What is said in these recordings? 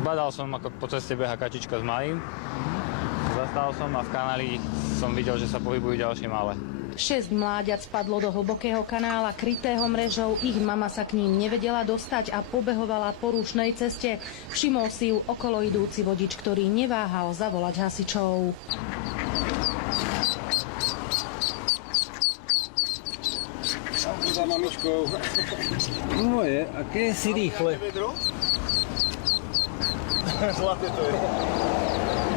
Badal som, ako po ceste beha kačička s malým. Zastal som a v kanáli som videl, že sa pohybujú ďalšie malé. 6 mláďat spadlo do hlbokého kanála krytého mrežou, ich mama sa k ním nevedela dostať a pobehovala po rušnej ceste. Všimol si ju okolo idúci vodič, ktorý neváhal zavolať hasičov. Za mamičkou. Moje, aké si rýchle. Zlaté to je.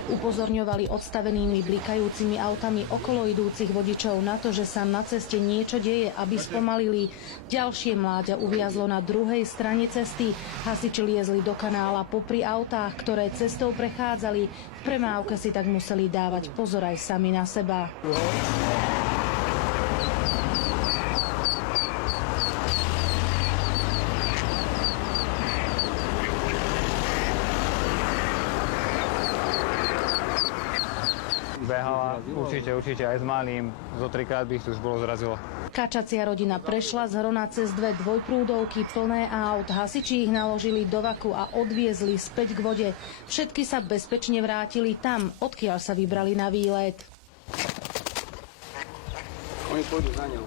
Upozorňovali odstavenými blikajúcimi autami okolo idúcich vodičov na to, že sa na ceste niečo deje, aby spomalili. Ďalšie mláďa uviazlo na druhej strane cesty. Hasiči liezli do kanála popri autách, ktoré cestou prechádzali. V premávke si tak museli dávať pozor aj sami na seba. Behala určite aj s malým, zo 3-krát by ich tu už bolo zrazilo. Kačacia rodina prešla z Hrona cez 2 dvojprúdovky plné aut. Hasiči ich naložili do vaku a odviezli späť k vode. Všetky sa bezpečne vrátili tam, odkiaľ sa vybrali na výlet. Oni pôjdu za ňou.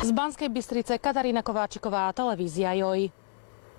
Z Banskej Bystrice Katarína Kováčiková, televízia JOJ.